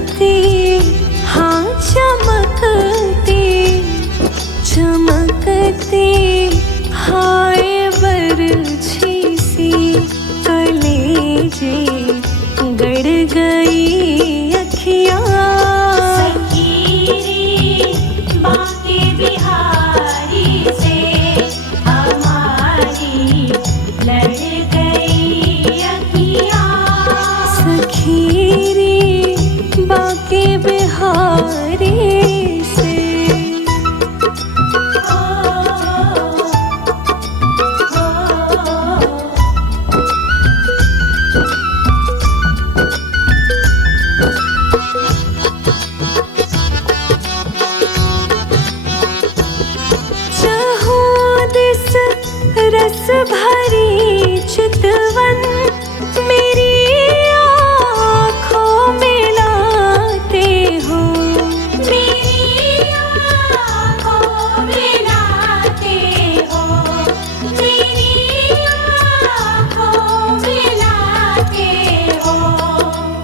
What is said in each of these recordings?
हाँ चमकती चमकती हाय बरछी सी कलेजे गड़ गई अखियाँ। सखीरी बाके बिहारी से हमारी लड़ गई अखियाँ। सखीरी बाके बिहारी से। रस भरी चितवन मेरी आँखों में लाते हो। मेरी आँखों में लाते हो। मेरी आँखों में लाते हो।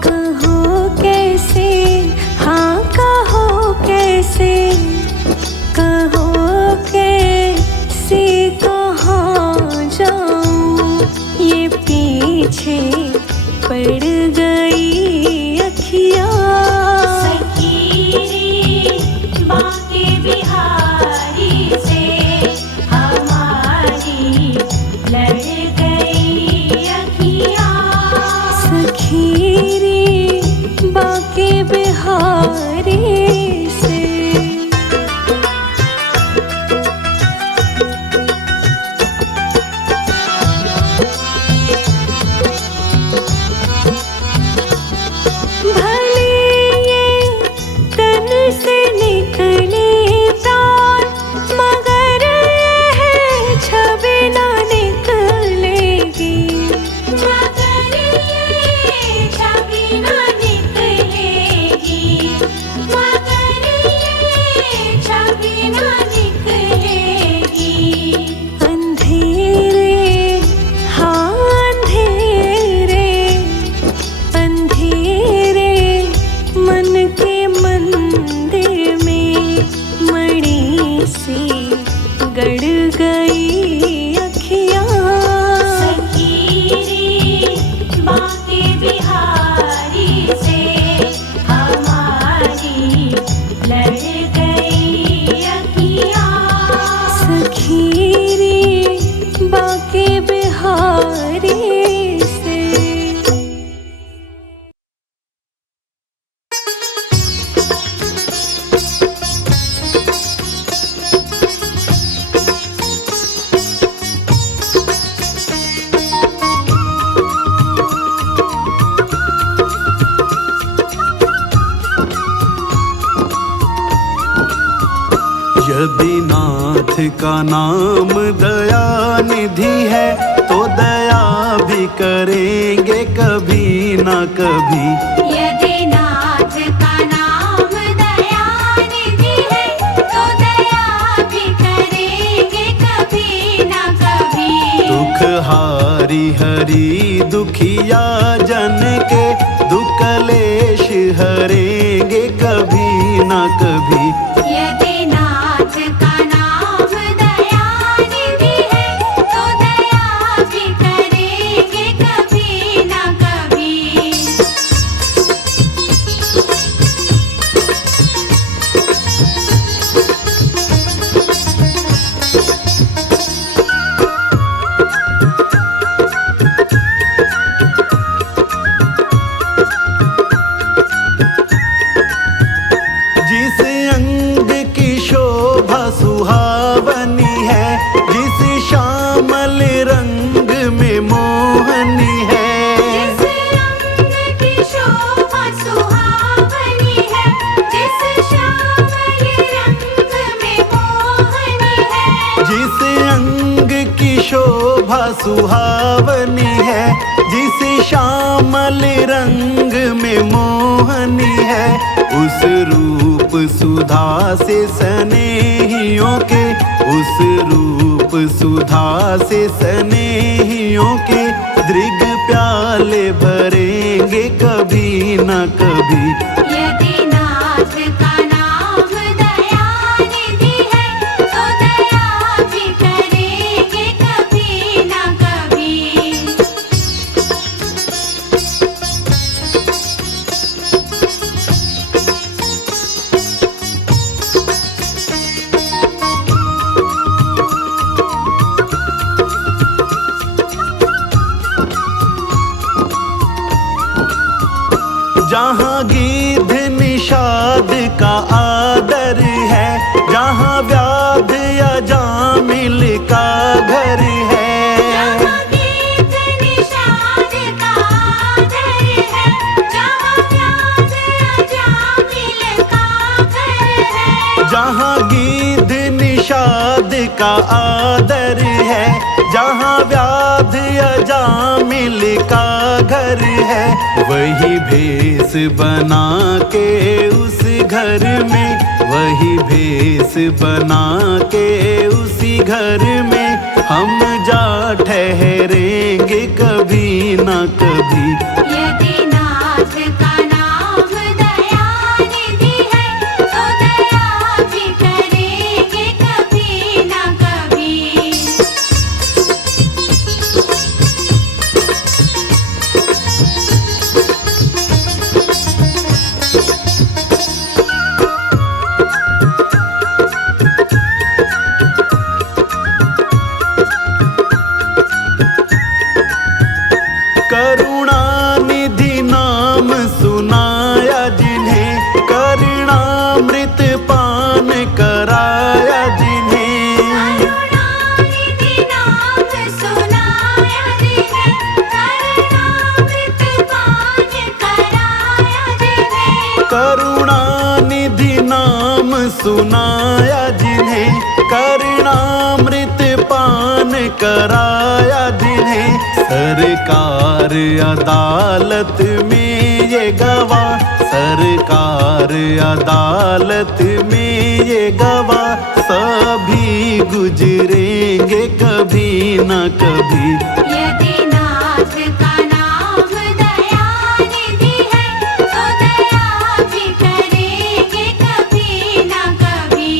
कहो कैसे हाँ कहो कैसे कहो कैसे ये पीछे पड़ गई अखियाँ। सखीरी बाके बिहारी से हमारी लड़ गई अखियाँ। सखीरी बाके बिहारी से। गड़ गई अखियाँ। सखीरी बाके बिहारी से हमारी लड़ गई अखियाँ। सखीरी बाके बिहारी से। यदि नाथ का नाम दया निधि है तो दया भी करेंगे कभी न कभी। यदि नाथ का नाम दया निधि है तो दया भी करेंगे कभी न कभी। दुख हारी हरि दुखिया जन के दुख कलेश हरेंगे कभी न कभी। यदि नाथ का नाम दया निधि है तो दया भी करेंगे कभी न कभी। जिस अंग की शोभा सुहावनी है, जिस श्यामल रंग में मोहनी है। जिस अंग की शोभा सुहावनी है, जिस श्यामल रंग में मोहनी है। जिस अंग की शोभा सुहावनी है, जिस श्यामल रंग में मोहनी है। उस रूप सुधा से स्नेहियों के, उस रूप सुधा से स्नेहियों के दृग प्याले भरेंगे कभी न कभी। यदि नाथ का नाम दया निधि है तो दया भी करेंगे कभी ना कभी। जहाँ गीध निषाद का आदर है, जहाँ व्याध या जामिल का घर है। जहाँ गीत निषाद का आदर है, जहाँ व्याध अजामिल का घर है। जहाँ गीध निषाद का आदर है, जहाँ व्याध या जामिल का घर है। वही भेष बना के उस घर में, वही भेष बना के उसी घर में हम जा ठहरेंगे कभी ना कभी। यदि नाथ का नाम दया निधि है तो दया भी करेंगे कभी ना कभी। करुणानिधि नाम सुनाया जिन्हें, करुणामृत पान कराया जिन्हें। करुणानिधि नाम सुनाया जिन्हें, करुणामृत पान कराया जिन्हें। करुणानिधि नाम सुनाया जिन्हें, करुणामृत पान कराया जिन्हें। सरकार अदालत में ये गवाह, सरकार अदालत में ये गवाह, सभी गुजरेंगे कभी न कभी। यदि नाथ का नाम दया निधि है तो दया भी करेंगे कभी ना कभी।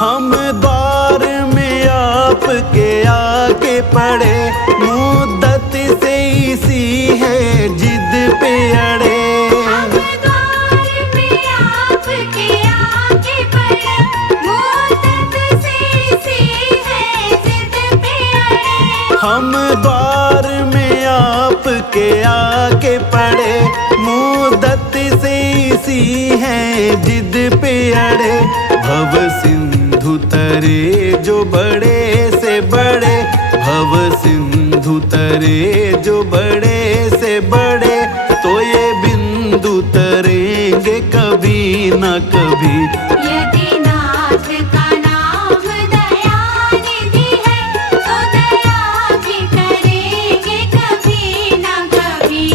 हम द्वार में आपके आके पड़े, मुद्दत से इसी है जिद पे अड़े। हम द्वार में आपके आगे बढ़े, मुद्दत से इसी है जिद पे अड़े। हम द्वार में आपके आके पड़े, मुद्दत से इसी है जिद पे अड़े। भव सिंधु तरे जो बड़े से बड़े, भव सिंधु तरे जो बड़े से बड़े, तो ये बिंदु तरेंगे कभी न कभी। यदि नाथ का नाम दया निधि है तो दया भी करेंगे कभी ना कभी।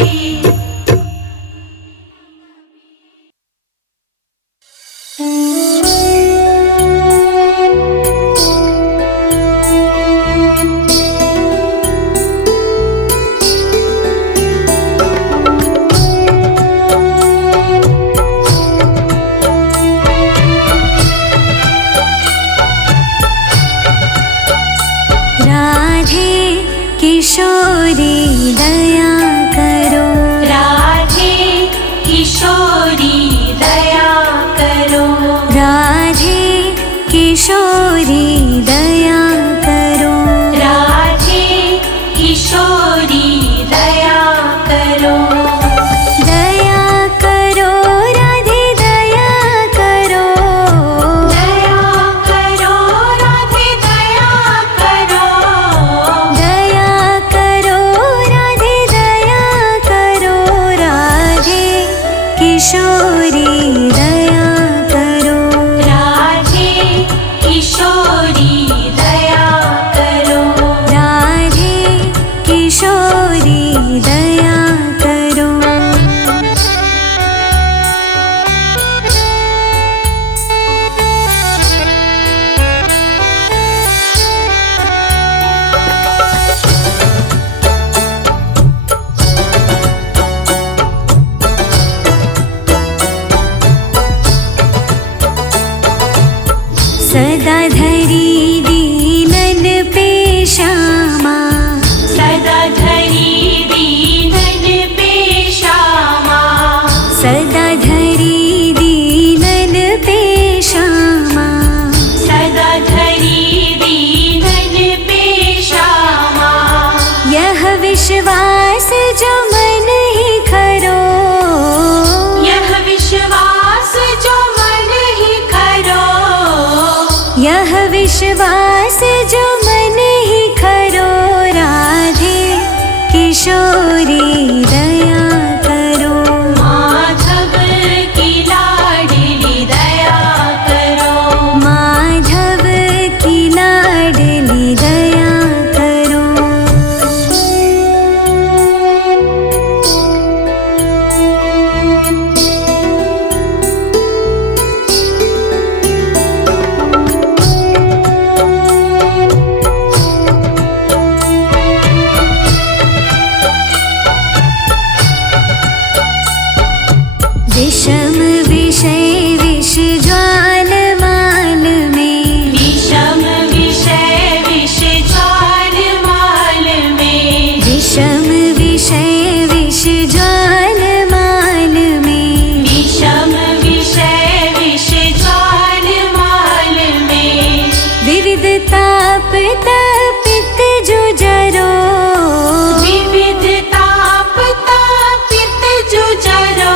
विषम विषय विष ज्वाल माल में, विषम विषय विष ज्वाल माल में, विषम विषय विष ज्वाल माल में, विषम विषय विष ज्वाल माल में, विविध ताप तपित जुझरो, विविध ताप तापित जुझरो,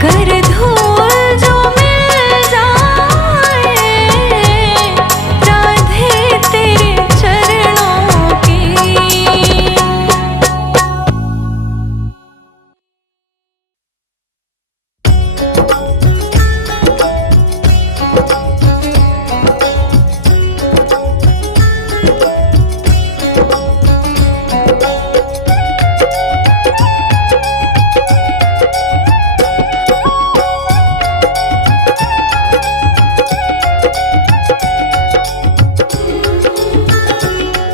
घर धूल जो मिल जाए राधे तेरे चरणों की।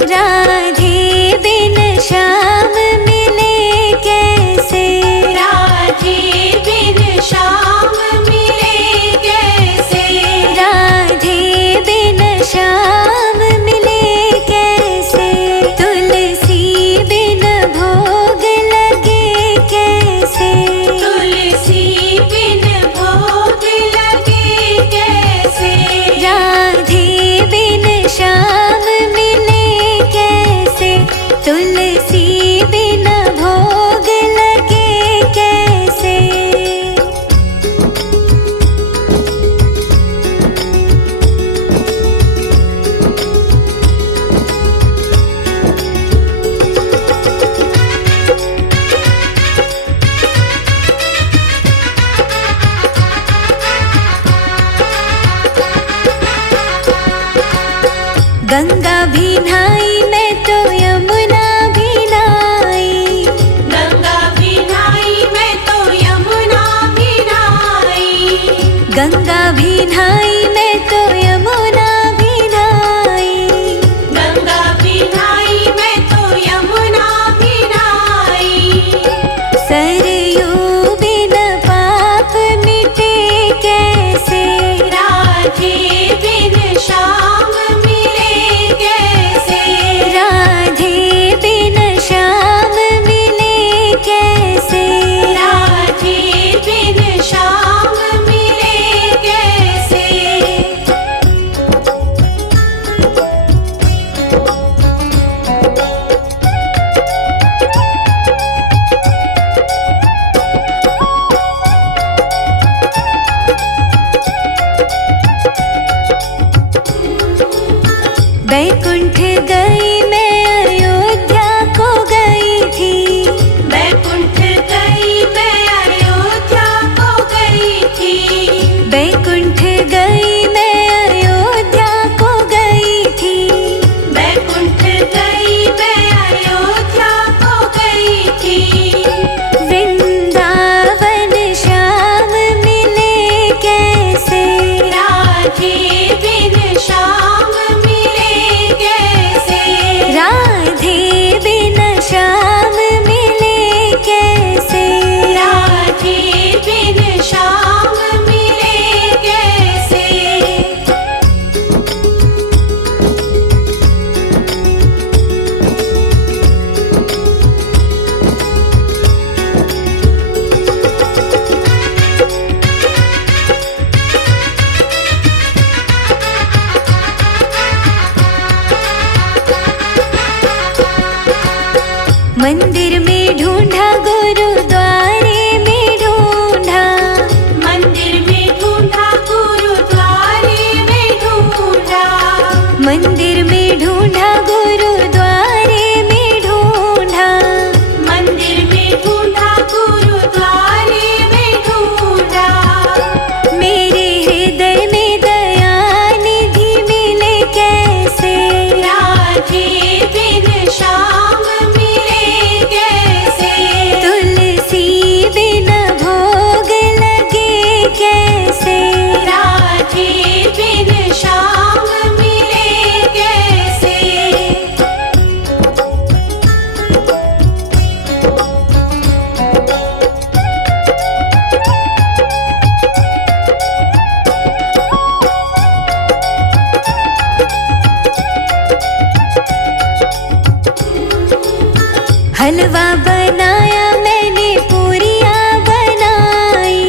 राधे बिन श्याम मिले कैसे, राधे बिन श्याम मिले कैसे, राधे बिन श्याम मिले कैसे, तुलसी बिन भोग लगे कैसे, तुलसी बिन भोग लगे कैसे, राधे बिन श्याम मिले कैसे, तुलसी बिन भोग लगे कैसे। गंगा भी नहाई मैं तो यमुना भी नहाई, गंगा भी नहाई मैं तो यमुना भी नहाई, गंगा भी नहाई मैं तो यमुना भी नहाई, गंगा भी नहाई मैं तो यमुना भी नहाई, सरयू बिन पाप मिटे कैसे, राधे बिन श्याम मिले कैसे, राधे बिन श्याम मिले कैसे, राधे बिन श्याम मिले कैसे। बैकुंठ गई मैं अयोध्या को गई थी, बैकुंठ गई मैं अयोध्या को गई थी, बैकुंठ गई मैं अयोध्या को गई थी, बैकुंठ गई मैं अयोध्या को गई थी, वृंदावन श्याम मिले कैसे, राधे बिन श्याम मिले कैसे, राधे बिन श्याम मिले कैसे, राधे बिन श्याम मिले कैसे। मंदिर में ढूंढा गुरुद्वारे में ढूंढा, मंदिर में ढूंढा गुरुद्वारे में ढूंढा, मंदिर में ढूंढा गुरुद्वारे में ढूंढा, मंदिर में ढूंढा गुरुद्वारे में ढूंढा, मेरे हृदय में दया निधि मिले कैसे, राधे बिन श्याम मिले कैसे, तुलसी बिन भोग लगे कैसे, राधे बिन श्याम मिले कैसे। हलवा बनाया मैंने पूरियां बनाई,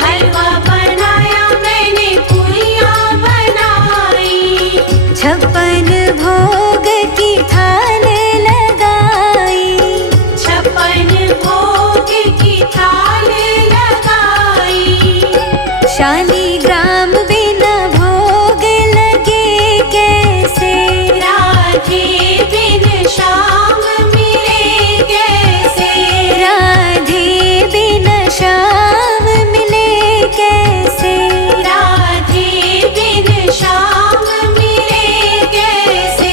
हलवा बनाया मैंने पूरियां बनाई, 56 भोग की थाल लगाई, 56 भोग की थाल लगाई, शालिग्राम बिना भोग लगे कैसे, राधे बिन श्याम मिले कैसे, राधे बिन श्याम मिले कैसे, राधे बिन श्याम मिले कैसे।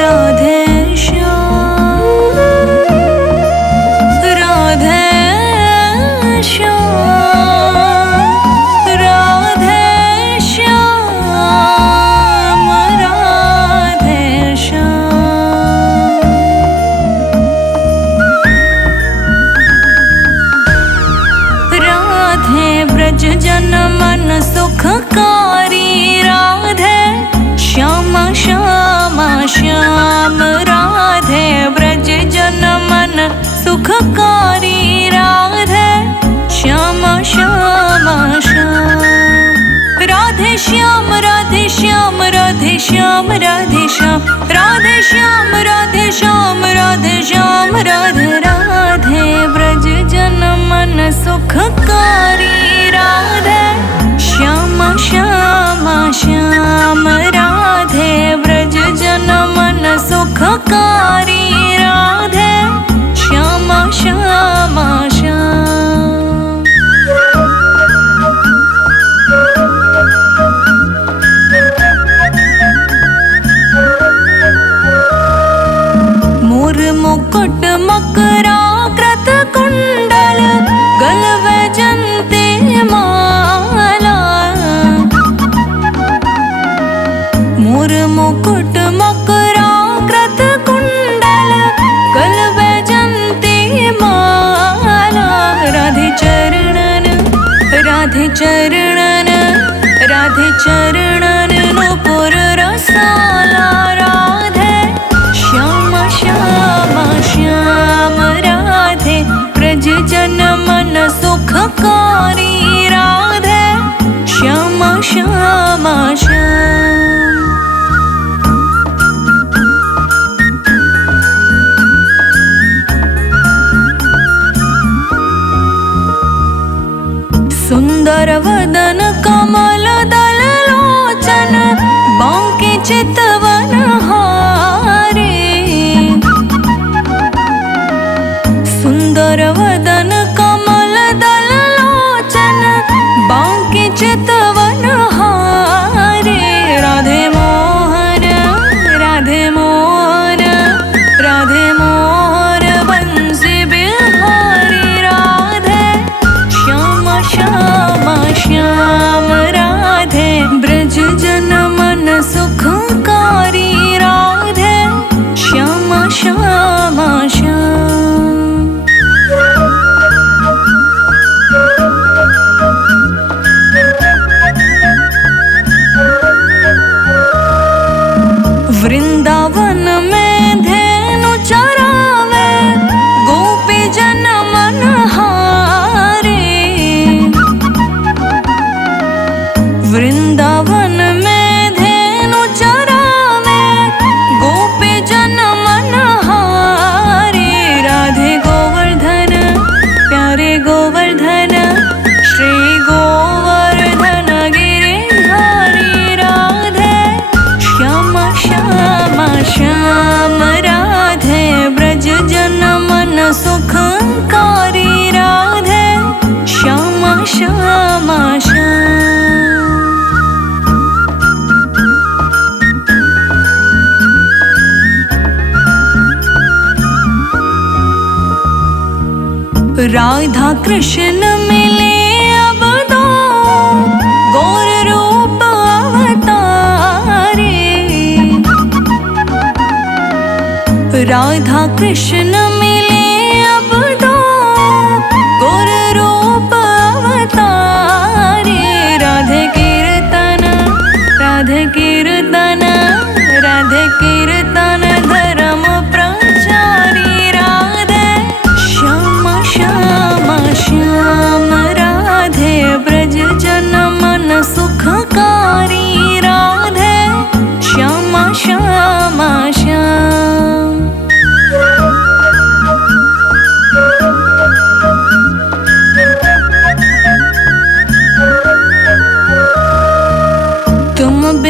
राधे श्याम, राधे श्याम, राधे श्याम, राधे श्याम। राधे ब्रज जन मन सुखकारी, राधे श्याम श्याम श्याम, राधे ब्रज जन मन सुखकारी, राधे श्याम श्याम श्याम। राधे श्याम राधे श्याम राधे श्याम राधे श्याम, राधे श्याम राधे श्याम राधे श्याम, राधे राधे ब्रज जन मन सुखकारी, राधे श्याम श्याम श्याम, राधे ब्रज जन मन सुखकारी, राधे श्याम श्याम श्याम। मोर मुकुट मकराकृत कुंडल, गल वैजंती माला। मोर मुकुट मकराकृत कुंडल, गल वैजंती माला। राधे चरणन राधे चरणन, राधे चरणन नूपुर रसाला, राधे श्याम श्याम श्याम, राधे ब्रज जन मन सुखकारी, राधे श्याम श्याम श्याम। सुंदर वदन कमल दल लोचन, बांके चितवन हारे। सुंदर वदन कमल दल लोचन, बांके चितवन हारे। राधे मोहन राधे मोहन, राधे मोहन बंसी बिहारी, राधे श्याम श्याम श्याम, राधे ब्रज जन मन सुखकारी, राधे श्याम श्याम श्याम। वृंदावन में धेनु चरावे, गोपी जन मन हारे। वृंदावन में धेनु चरावे, गोपी जन मन हारे। राधे गोवर्धन प्यारे गोवर्धन, श्री गोवर्धन गिरिधारी, राधे श्याम श्याम श्याम, राधे ब्रज जन मन सुखकारी, राधे श्याम श्याम श्याम। राधा कृष्ण मिले अब दो, गौर रूप अवतारे। राधा कृष्ण मिले अब दो, गौर रूप अवतारे। राधे कीर्तन राधे कीर्तन, राधे कीर्तन धर्म प्रचारी, राधे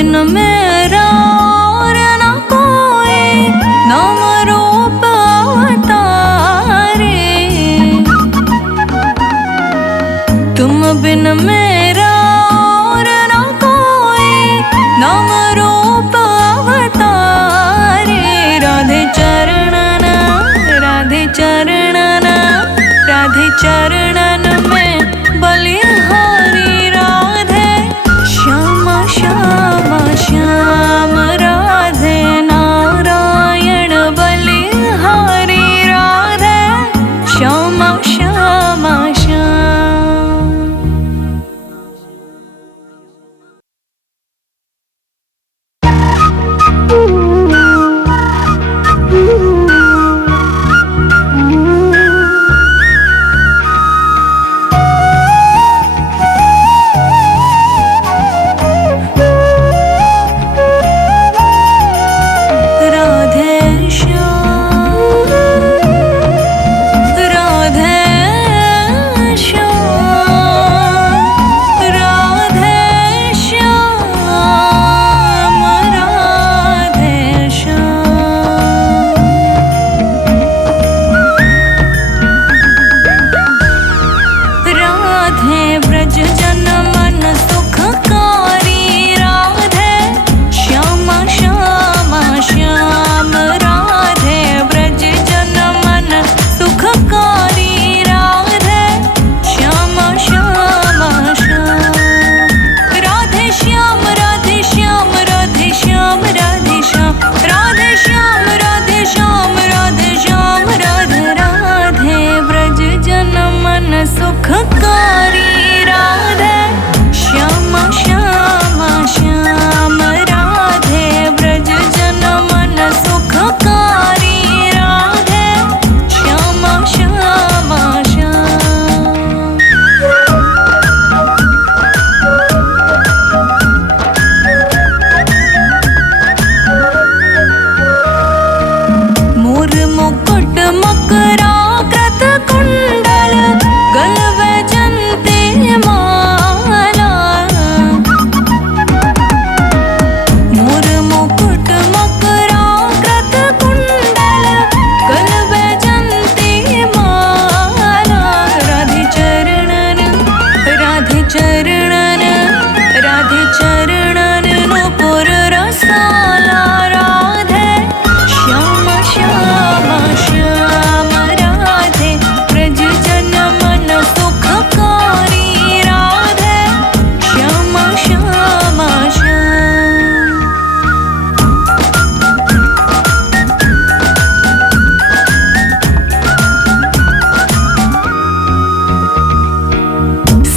बिन मेरा और न कोई, नाम रूप अवतारे। तुम बिन मेरा और न कोई, नाम रूप अवतारे। राधे चरणन, राधे चरणन, राधे चरणन में बलिहारी। राधे श्याम श्याम श्याम, राधे नारायण बलिहारी। राधे श्याम श्याम श्याम।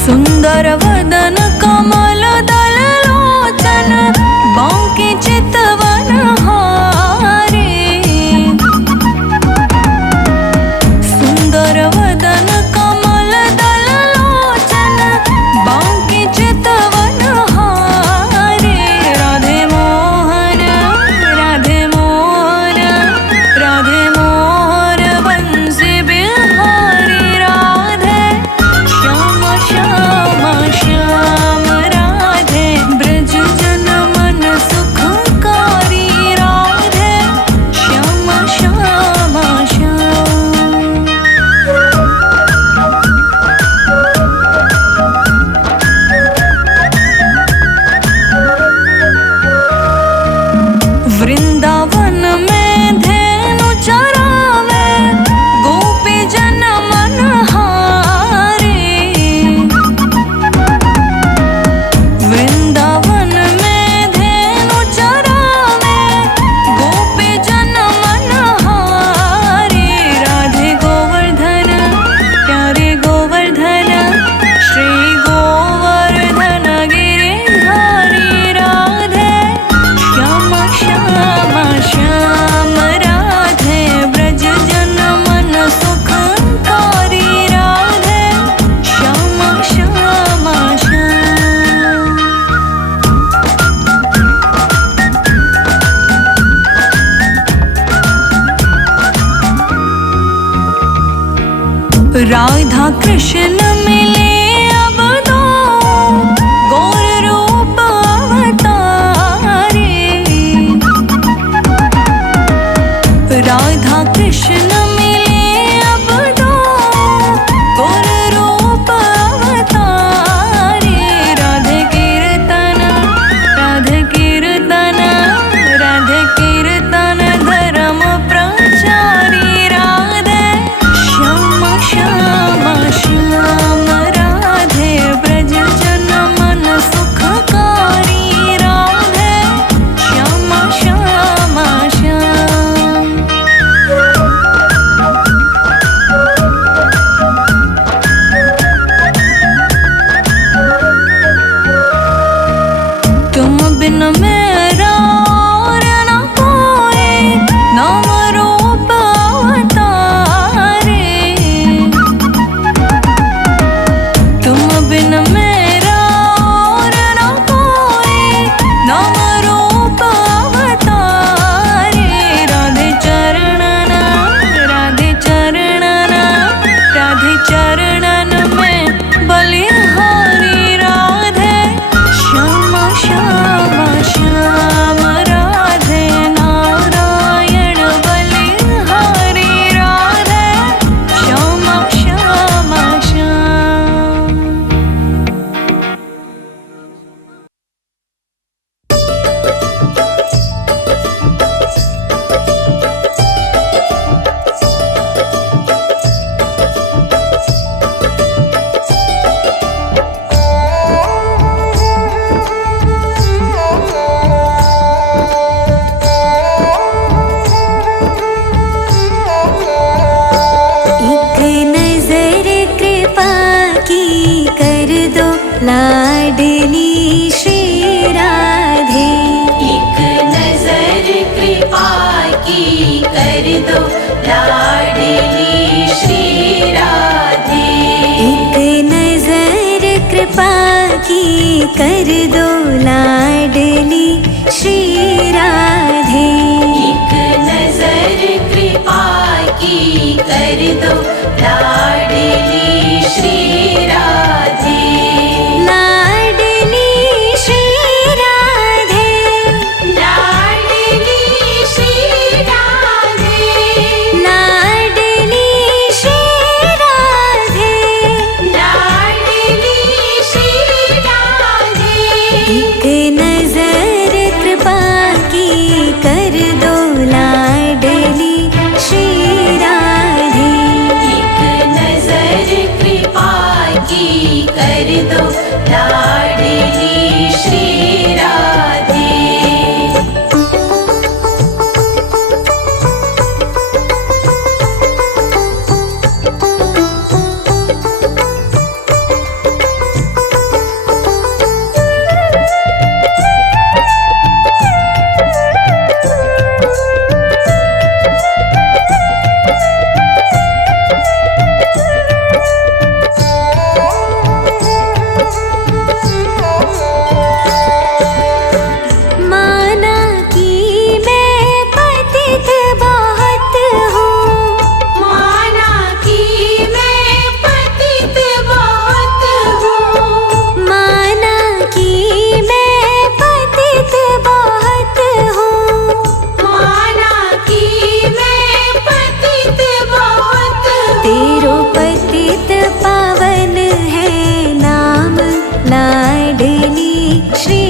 सुंदर वदन कमल दल लोचन, बांके चितवन हारे। सुंदर वदन कमल दल लोचन, बांके चितवन हारे। राधे मोहन, राधे मोहन, राधे मोहन बंसी बिहारी। राधे श्याम श्याम श्याम, राधे ब्रज जन मन सुखकारी। राधे श्याम श्याम श्याम। वृंदावन में धेनु चरावे, गोपी जन मन हारे। वृंदावन में धेनु चरावे, गोपी जन मन हारे। राधे गोवर्धन, प्यारे गोवर्धन, श्री गोवर्धन गिरिधारी। राधे श्याम श्याम श्याम, राधे ब्रज जन मन सुखकारी। राधे श्याम श्याम श्याम। राधा कृष्ण मिले अब दो, गौर रूप अवतारे। कृष्ण मिले अब तो गुर रूप अवतारे। राधे कीर्तन राधे कीर्तन राधे कीर्तन धर्म प्रचारी। राधे श्याम श्याम श्याम राधे ब्रज जन मन सुखकारी। राधे श्याम श्याम श्याम। तुम बिन मेरा और न कोई नाम रूप अवतारे। तुम बिन मेरा और न कोई नाम रूप अवतारे। राधे चरणन राधे चरणन राधे चरणन में बलिहारी। राधे श्याम श्याम श्याम राधे नारायण बलिहारी। राधे श्याम श्याम श्याम। एक नजर कृपा की कर दो लाडली श्री राधे। एक नजर कृपा की कर दो लाडली श्री राधे। एक नजर कृपा की कर दो लाडली श्री राधे। एक नजर कृपा की कर दो लाडली श्री राधे। लाडली श्री राधे लाडली श्री राधे। लाडली श्री राधे। लाडली श्री राधे। एक नजर कृपा की कर दो लाडली श्री राधे। एक नजर कृपा की कर दो लाडली श्री राधे। माना कि मैं पतित बहुत हूँ। माना कि मैं पतित बहुत हूँ। माना कि मैं पतित बहुत हूँ। माना कि मैं पतित बहुत हूँ। तेरो पतित पावन है नाम लाडली श्री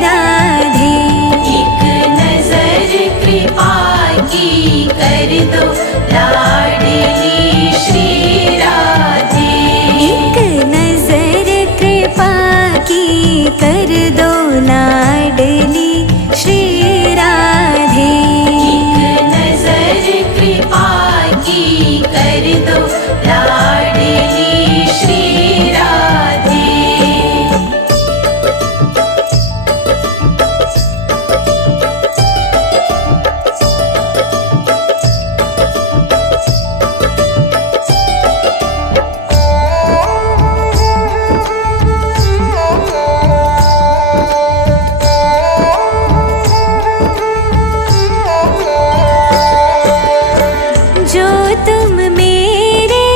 राधे। एक नजर कृपा की कर दो लाडली श्री राधे। एक नजर कृपा की कर दो लाडली श्री राधे। एक नजर कृपा की कर दो लाडली श्री राधे। तुम मेरे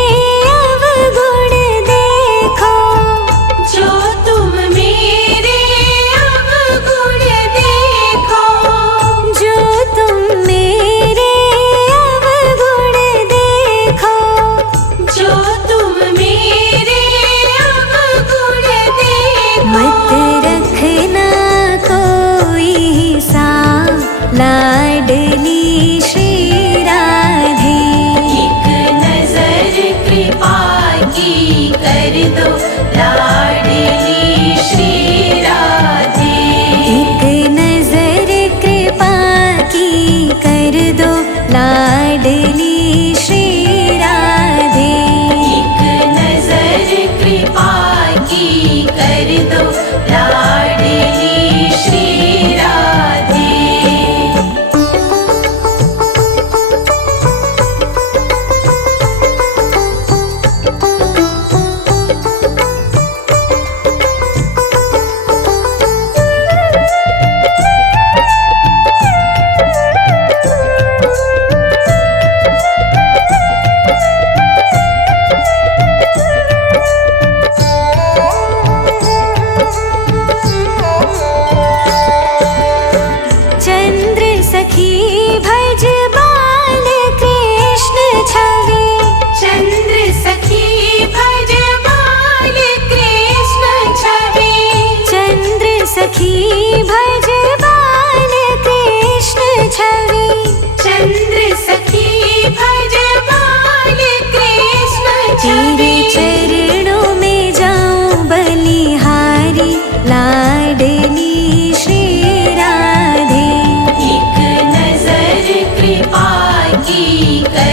अवगुण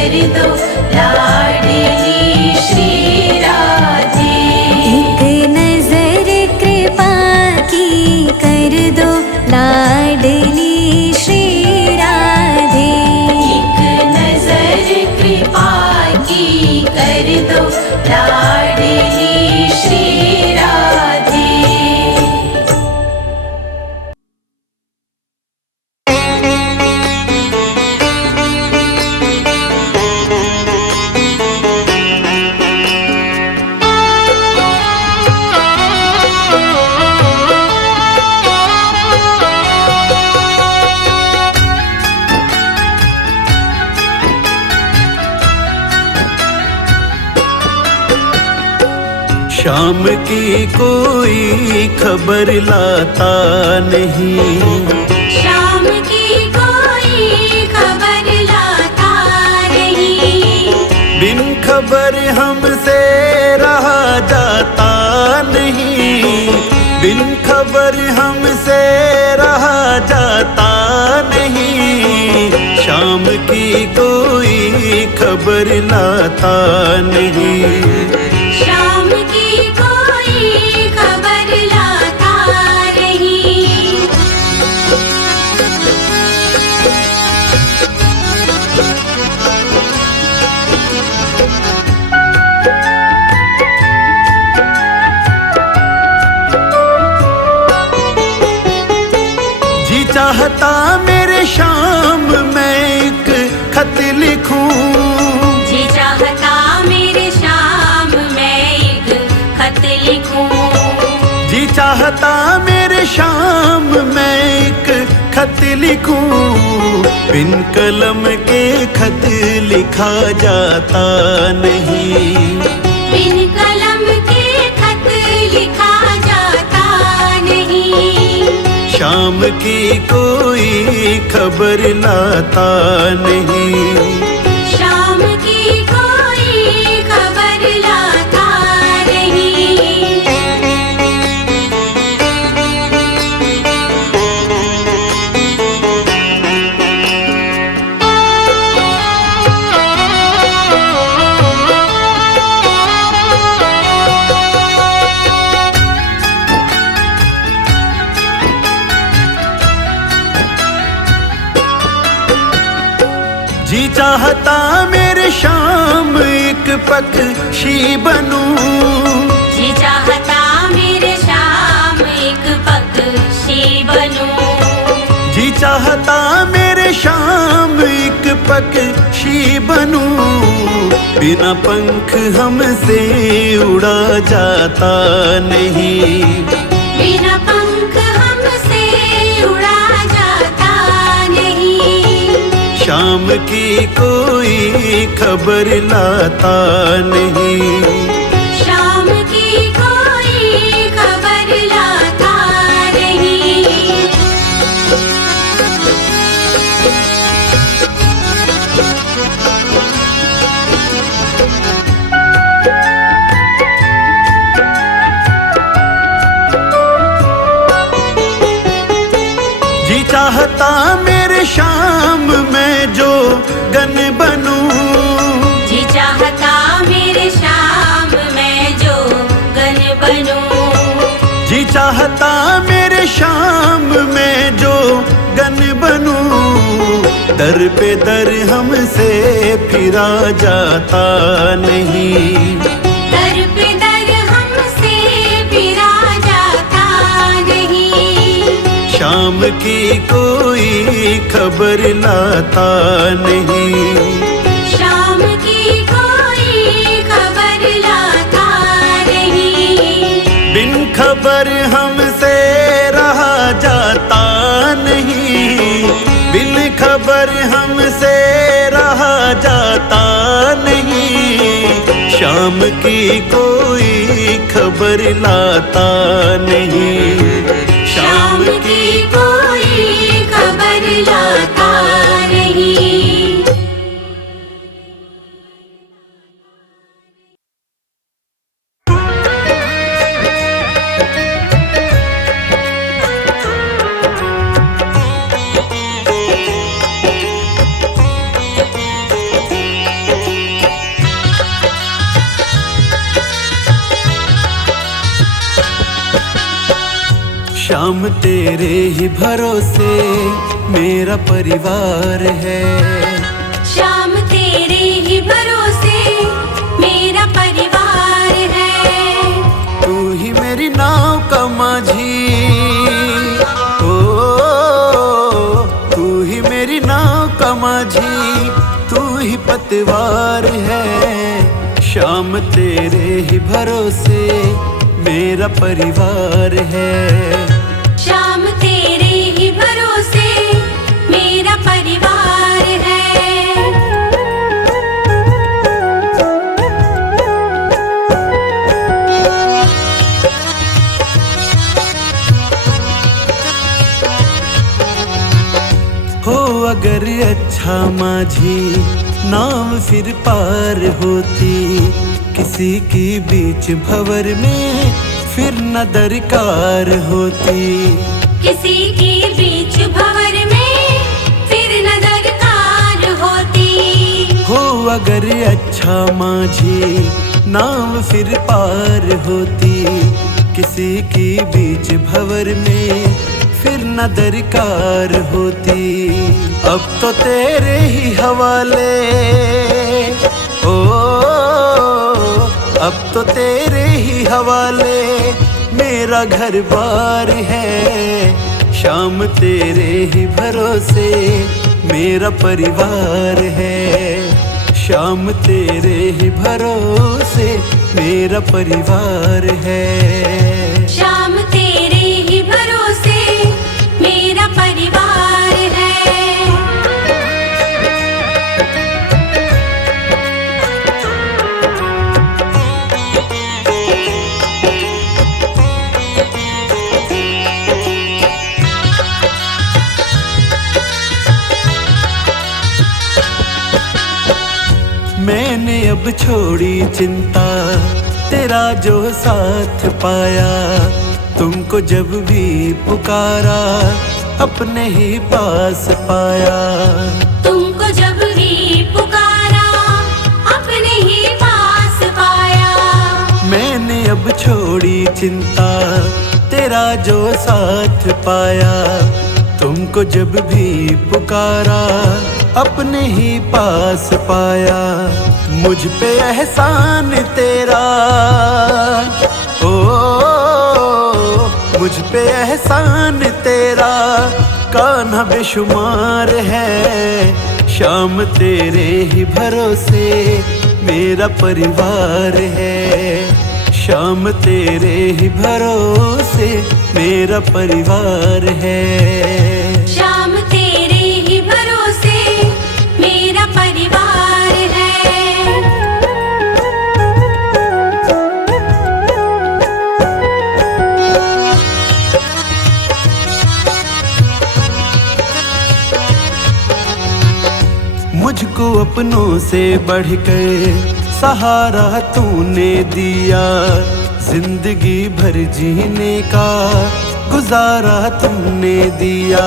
कर दो लाडली श्री राधे। एक नजर कृपा की कर दो लाडली श्री राधे। एक नजर कृपा की कर दो लाडली श्री राधे। शाम की कोई खबर लाता नहीं, शाम की कोई खबर लाता नहीं। बिन खबर हमसे रहा जाता नहीं, बिन खबर हमसे रहा जाता नहीं। शाम की कोई खबर लाता नहीं, शाम की कोई खबर लाता नहीं। जी चाहता मेरे शाम मैं एक खत लिखूं, जी चाहता मेरे शाम मैं एक खत लिखूं। जी चाहता मेरे शाम मैं एक खत लिखूं। बिन कलम के खत लिखा जाता नहीं, बिन कलम के खत लिखा जाता नहीं। शाम की कोई खबर लाता नहीं, शाम की कोई खबर लाता नहीं। जी चाहता मेरे शाम एक पक्षी बनूं, जी चाहता मेरे शाम एक पक्षी बनूं। जी चाहता मेरे शाम एक पक्षी बनूं। बिना पंख हमसे उड़ा जाता नहीं, बिना पंख हमसे उड़ा जाता नहीं। शाम की कोई खबर लाता नहीं, शाम की कोई खबर लाता नहीं। जी चाहता मेरे शाम मैं जो गन बनूं, जी चाहता मेरे शाम मैं जो गन बनूं। जी चाहता मेरे शाम मैं जो गन बनूं। दर पे दर हमसे फिरा जाता नहीं, दर पे दर हमसे फिरा जाता नहीं। शाम की कोई खबर लाता नहीं, शाम की कोई खबर लाता नहीं। बिन खबर हमसे रहा जाता नहीं, बिन खबर हमसे रहा जाता नहीं। शाम की कोई खबर लाता नहीं, शाम की कोई खबर लाता नहीं। शाम तेरे ही भरोसे मेरा परिवार है। शाम तेरे ही भरोसे मेरा परिवार है। तू ही मेरी नाव का माझी, ओ तू ही मेरी नाव का माझी, तू ही पतवार है। शाम तेरे ही भरोसे मेरा परिवार है। शाम तेरे ही भरोसे मेरा परिवार है। हो अगर अच्छा माझी नाव फिर पार होती, किसी की बीच भंवर में फिर न दरकार होती। किसी की बीच भंवर में फिर न दरकार होती। हो अगर अच्छा माझी नाव फिर पार होती, किसी की बीच भंवर में फिर न दरकार होती। अब तो तेरे ही हवाले, ओ अब तो तेरे ही हवाले मेरा घर बार है। शाम तेरे ही भरोसे मेरा परिवार है। शाम तेरे ही भरोसे मेरा परिवार है। शाम तेरे ही भरोसे मेरा परिवार है। मैंने अब छोड़ी चिंता, तेरा जो साथ पाया। तुमको जब भी पुकारा अपने ही पास पाया। तुमको जब भी पुकारा अपने ही पास पाया। मैंने अब छोड़ी चिंता, तेरा जो साथ पाया। तुमको जब भी पुकारा अपने ही पास पाया। मुझ पे एहसान तेरा, ओ मुझ पे एहसान तेरा कान्हा बेशुमार है। शाम तेरे ही भरोसे मेरा परिवार है। शाम तेरे ही भरोसे मेरा परिवार है। शाम तेरे ही भरोसे मेरा परिवार है। मुझको अपनों से बढ़कर सहारा तूने दिया। जिंदगी भर जीने का गुजारा तुमने दिया।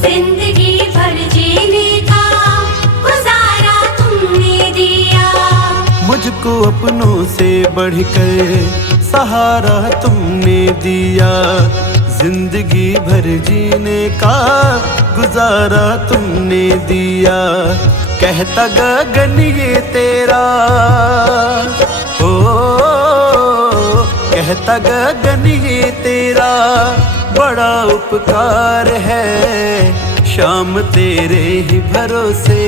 जिंदगी भर जीने का गुजारा तुमने दिया। मुझको अपनों से बढ़कर सहारा तुमने दिया। जिंदगी भर जीने का गुजारा तुमने दिया। कहता गगन ये तेरा, ओ कहता गगन ये तेरा बड़ा उपकार है। शाम तेरे ही भरोसे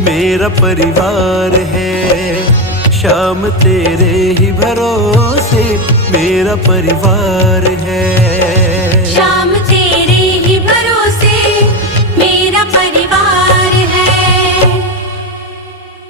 मेरा परिवार है। शाम तेरे ही भरोसे मेरा परिवार है।